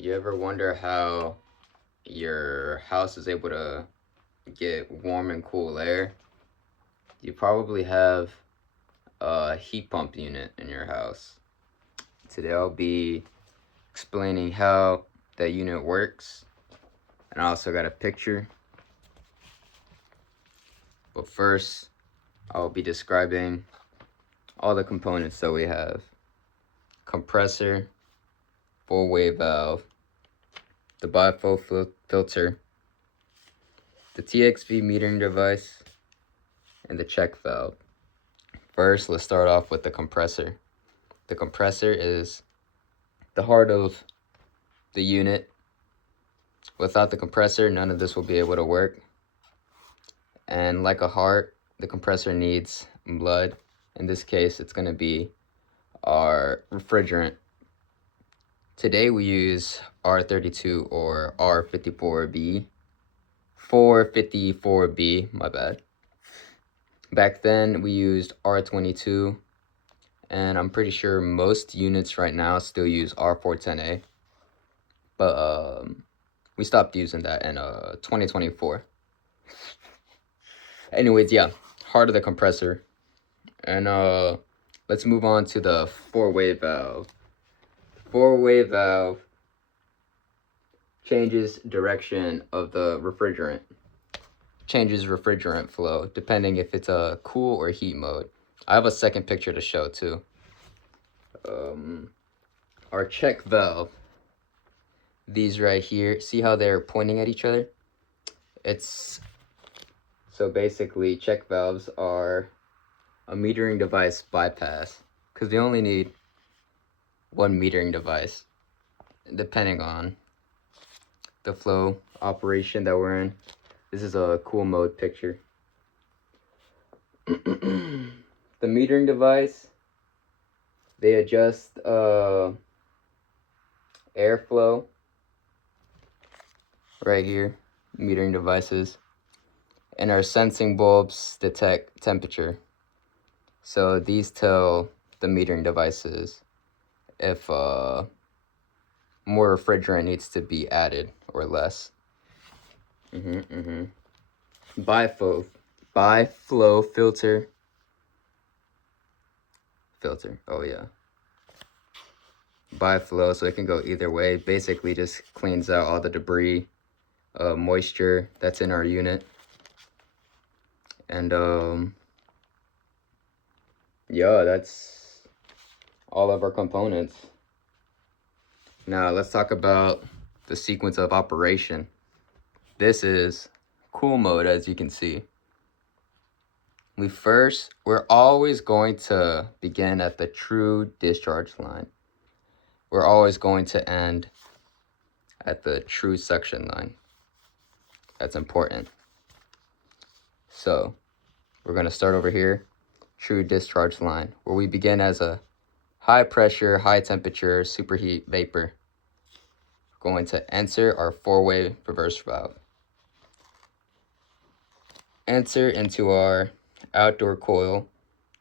You ever wonder how your house is able to get warm and cool air? You probably have a heat pump unit in your house. Today I'll be explaining how that unit works, and I also got a picture. But first, I'll be describing all the components that we have. Compressor, four-way valve, the bifold filter, the TXV metering device, and the check valve. First, let's start off with the compressor. The compressor is the heart of the unit. Without the compressor, none of this will be able to work. And like a heart, the compressor needs blood. In this case, it's going to be our refrigerant. Today we use R32 or R54B. 454B, my bad. Back then we used R22, and I'm pretty sure most units right now still use R410A. But we stopped using that in 2024. Anyways, yeah, heart of the compressor. And let's move on to the four-way valve. Four-way valve changes direction of the refrigerant. Changes refrigerant flow depending if it's a cool or heat mode. I have a second picture to show too. Our check valve, these right here, see how they're pointing at each other? So basically check valves are a metering device bypass, because they only need one metering device depending on the flow operation that we're in. This is a cool mode picture. The metering device, they adjust airflow right here, metering devices, and our sensing bulbs detect temperature. So these tell the metering devices if more refrigerant needs to be added or less. Biflow filter. Oh yeah. Biflow, so it can go either way. Basically just cleans out all the debris, moisture that's in our unit. And yeah, that's all of our components. Now let's talk about the sequence of operation. This is cool mode, as you can see. We're always going to begin at the true discharge line. We're always going to end at the true suction line. That's important. So we're going to start over here, true discharge line, where we begin as a high pressure, high temperature, superheat vapor. We're going to enter our four-way reverse valve. Enter into our outdoor coil.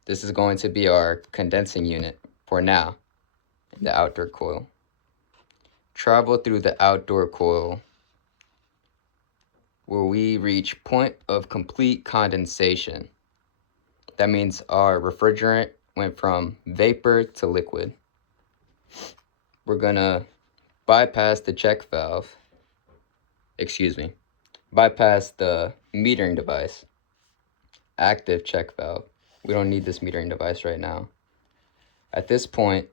This is going to be our condensing unit for now in the outdoor coil. Travel through the outdoor coil where we reach point of complete condensation. That means our refrigerant went from vapor to liquid. We're gonna bypass the check valve. Bypass the metering device. Active check valve. We don't need this metering device right now. At this point,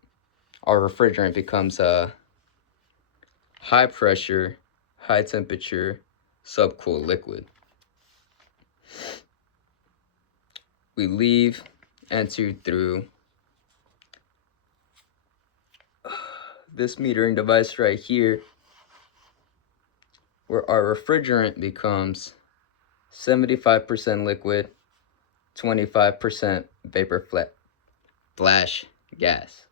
our refrigerant becomes a high pressure, high temperature, subcooled liquid. We leave, enter through this metering device right here, where our refrigerant becomes 75% liquid, 25% vapor flash gas.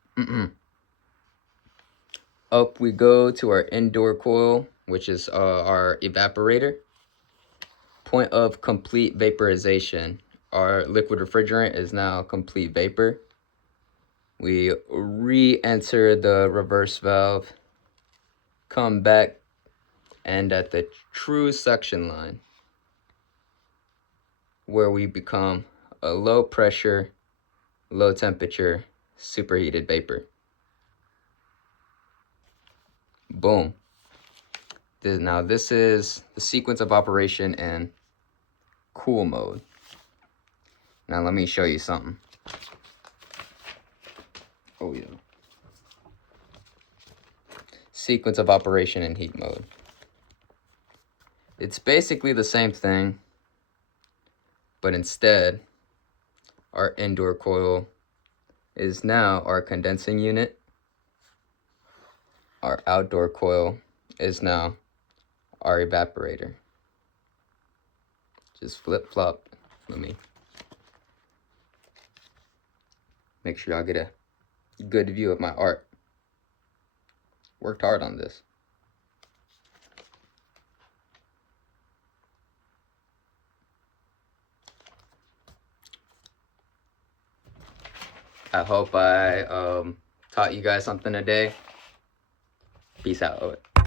Up we go to our indoor coil, which is our evaporator. Point of complete vaporization. Our liquid refrigerant is now complete vapor. We re-enter the reverse valve, come back and at the true suction line, where we become a low pressure, low temperature, superheated vapor. Boom. Now this is the sequence of operation in cool mode. Now let me show you something. Oh yeah. Sequence of operation in heat mode. It's basically the same thing, but instead our indoor coil is now our condensing unit. Our outdoor coil is now our evaporator. Just flip flop. Let me make sure y'all get a good view of my art. Worked hard on this. I hope I taught you guys something today. Peace out.